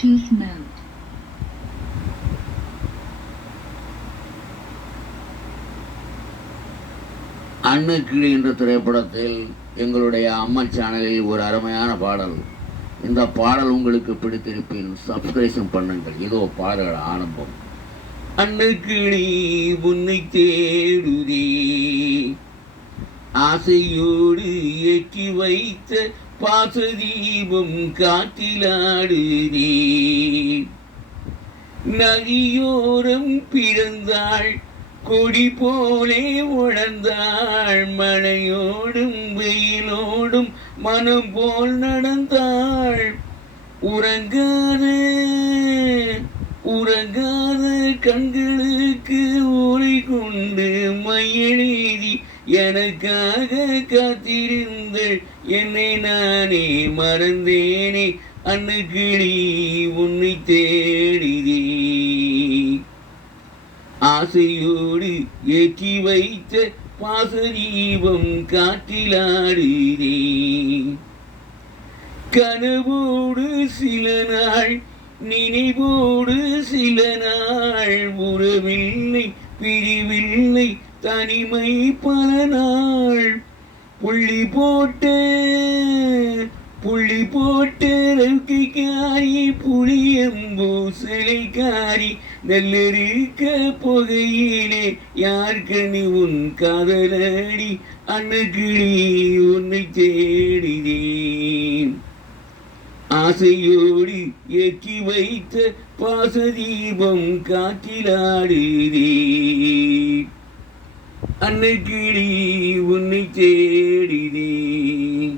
Bluetooth mode. Annakili என்ற திரைப்படத்தில் எங்களுடைய அம்மா சேனலில் ஒரு அருமையான பாடல். இந்த பாடல் உங்களுக்கு பிடித்திருப்பின் சப்ஸ்கிரைப் பண்ணுங்கள். இதோ பாடல் ஆரம்பம். அன்னக்கிளி உன்னை தேடுதே, ஆசையோடு ஏற்றி வைத்த பாசதீபம் காற்றிலாடுதே. நதியோரம் பிறந்தாள், கொடி போலே உணர்ந்தாள், மழையோடும் வெயிலோடும் மனம் போல் நடந்தாள். உறங்காத உறங்காத கண்களுக்கு ஒளி கொண்டு மையெழுதி எனக்காக காத்திருந்த என்னை நானே மறந்தேனே. அன்னக்கிளி உன்னை தேடிதே, ஆசையோடு ஏற்றி வைத்த பாசதீபம் காற்றிலாடுதே. கனவோடு சில நாள், நினைவோடு சில நாள், உறவில்லை பிரிவில்லை தனிமை பல நாள். புள்ளி போட்ட ரவுக்கைக்காரி, புளியம்பூ சிலைக்காரி, நெல்லெருக்க புகையிலே யார் கனி உன் காதலடி. அன்னக்கிளி உன்னை தேடினேன், ஆசையோடு ஏற்றி வைத்த பாசதீபம் காற்றிலாடுதே. அன்னக்கிளி உன்னை தேடினேன்.